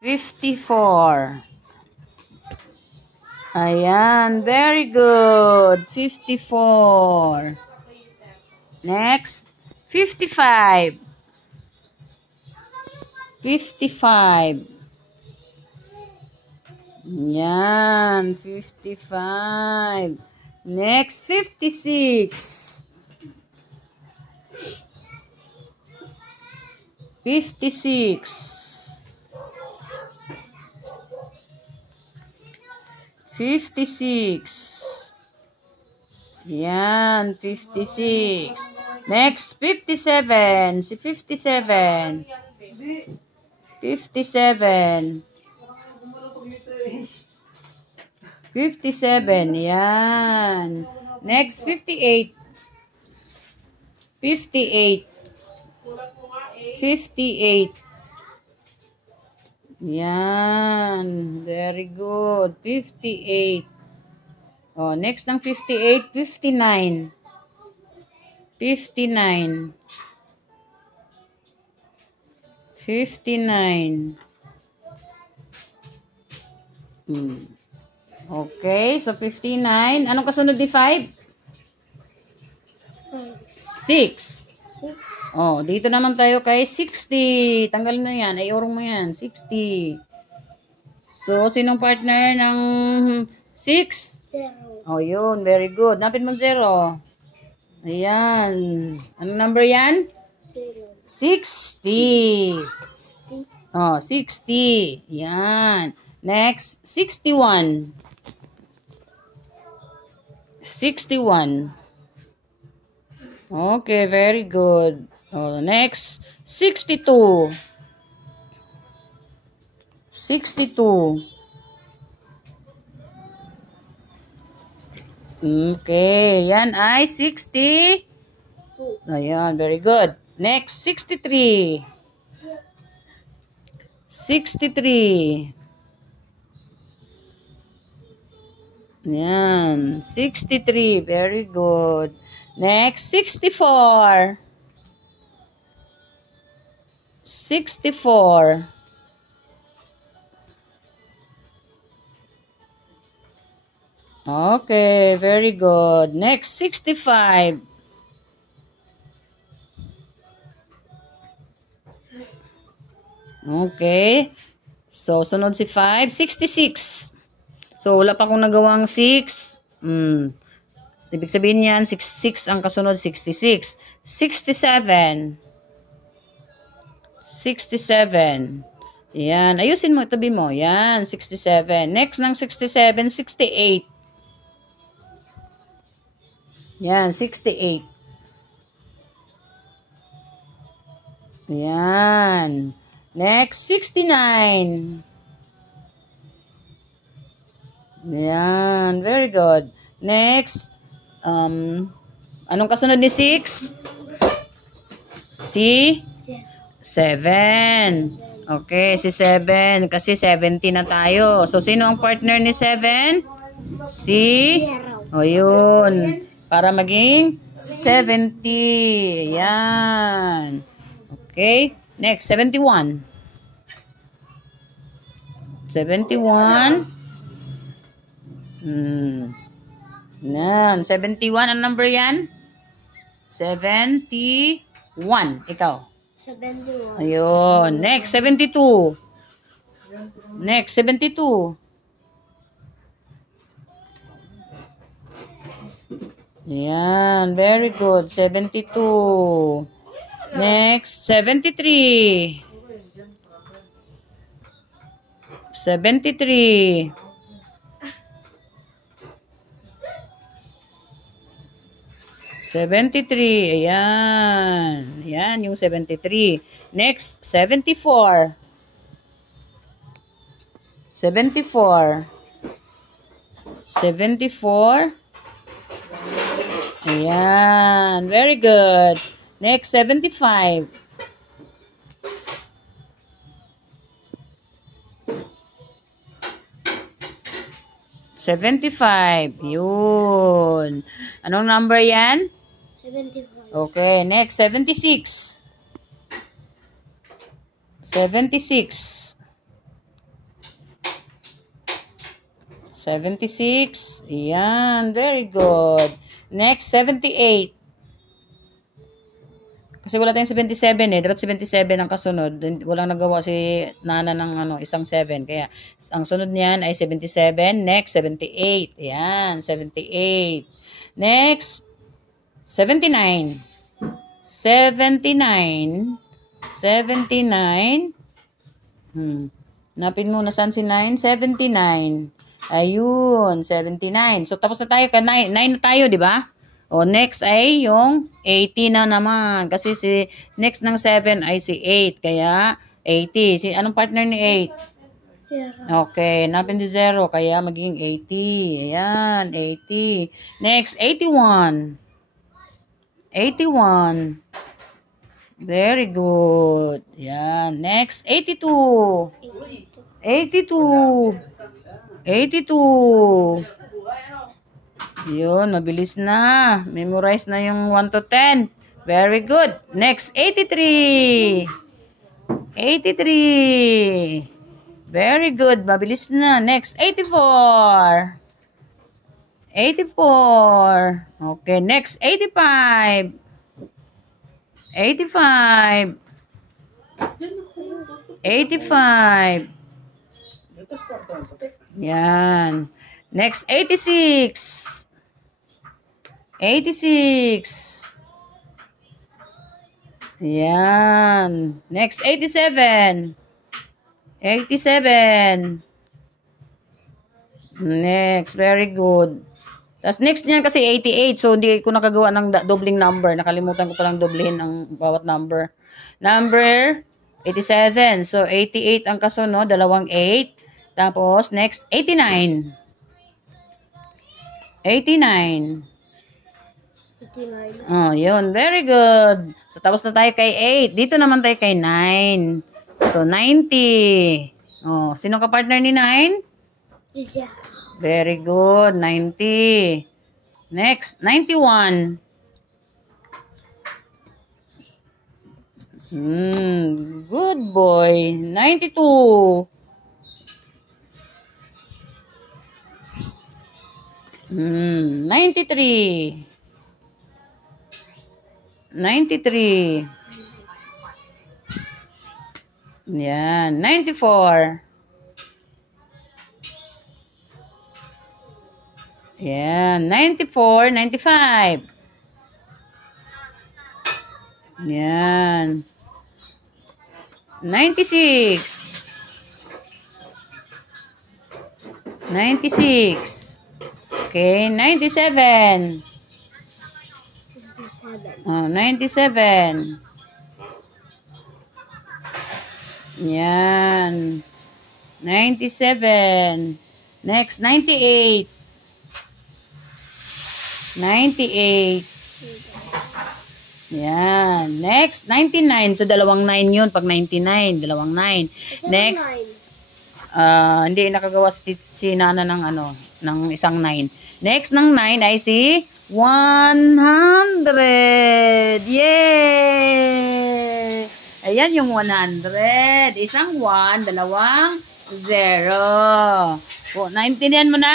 54. Ayan, very good. 54. Next, 55. 55. Ayan, 55. Next, 56. 56. 56. Yan, 56. Next, 57. Si 57. 57. 57. Yan. Next, 58. 58. 58. Yan. Very good. 58. Oh, next ng 58, 59. 59. 59. Okay, so 59. Anong kasunod ni 5? 6. Oh, dito naman tayo kay 60. Tanggalin mo yan. Ay, urong mo yan. 60. So, sinong partner ng 6? 0. Oh, yun. Very good. Napin mo 0. Ayan. Anong number yan? 0. 60. Oh, 60. Yan. Next, 61. 61. Okay, very good. Oh, next, 62. 62. Okay, yan ay 60. Ayan, very good. Next, 63. 63. Yan, 63. Very good. Next, 64. 64. Okay, very good. Next, 65. Okay. So, sunod si 5. 66. So, wala pa akong nagawang 6. Ibig sabihin yan, 66 ang kasunod, 66. 67. 67. Yan. Ayusin mo, tabi mo. Yan, 67. Next ng 67, 68. Yan, 68. Yan. Next, 69. Yan, very good. Next, anong kasunod ni 6? Si? 7. Okay, si 7. Kasi 70 na tayo. So, sino ang partner ni 7? Si? 0. O, yun. Para maging 70. Yan. Okay. Next, 71. 71. Yan. 71. Ang number yan? 71. Ikaw. 71. Ayun. Next, 72. Next, 72. Yan. Very good. 72. Next, 73. 73. 73. Ayan. Ayan yung 73. Next, 74. 74. 74. Ayan. Very good. Next, 75. 75. Yun. Anong number yan? 75. Okay. Next, 76. 76. 76. Yan. Very good. Next, 78. Kasi wala tayong 77 eh. Dapat 77 ang kasunod. Walang nagawa si Nana ng isang 7. Kaya, ang sunod niyan ay 77. Next, 78. Yan. 78. Next, 79. 79. 79. Napin mo, nasaan si 9? 79. Ayun, 79. So, tapos na tayo. 9 na tayo, di ba? O, next ay yung 80 na naman. Kasi next ng 7 ay si 8. Kaya, 80. Anong partner ni 8? 0. Okay, napin si 0. Kaya, magiging 80. Ayan, 80. Next, 81. 81. Very good. Ayan. Next, 82. 82. 82. Yun, mabilis na. Memorize na yung 1 to 10. Very good. Next, 83. 83. Very good. Mabilis na. Next, 84. 84. Okay, next, 85. 85. 85. Yan. Next, 86. 86. Yan. Next, 87. 87. Next, very good. Tapos next niyan kasi 88. So, hindi ko nakagawa ng dobling number. Nakalimutan ko palang doblehin ang bawat number. Number 87. So, 88 ang kasunod. Dalawang 8. Tapos, next, 89. 89. 89. Oh, yun. Very good. So, tapos na tayo kay 8. Dito naman tayo kay 9. So, 90. Oh, sino ka partner ni 9? Isa. Very good. 90. Next, 91. Good boy. 92. 93. 93. Yan. 94. Yan. 94, 95. Yan. 96. 96. Okay, 97. 97. Oh, 97. Yan. 97. Next, 98. 98. Yan. Next, 99. So, dalawang 9 yun. Pag 99, dalawang 9. Next, hindi nakagawa si Nana ng isang 9. Next ng 9 ay si 100. Yay! Ayan yung 100. Isang 1, dalawang 0. O, naintindihan mo na?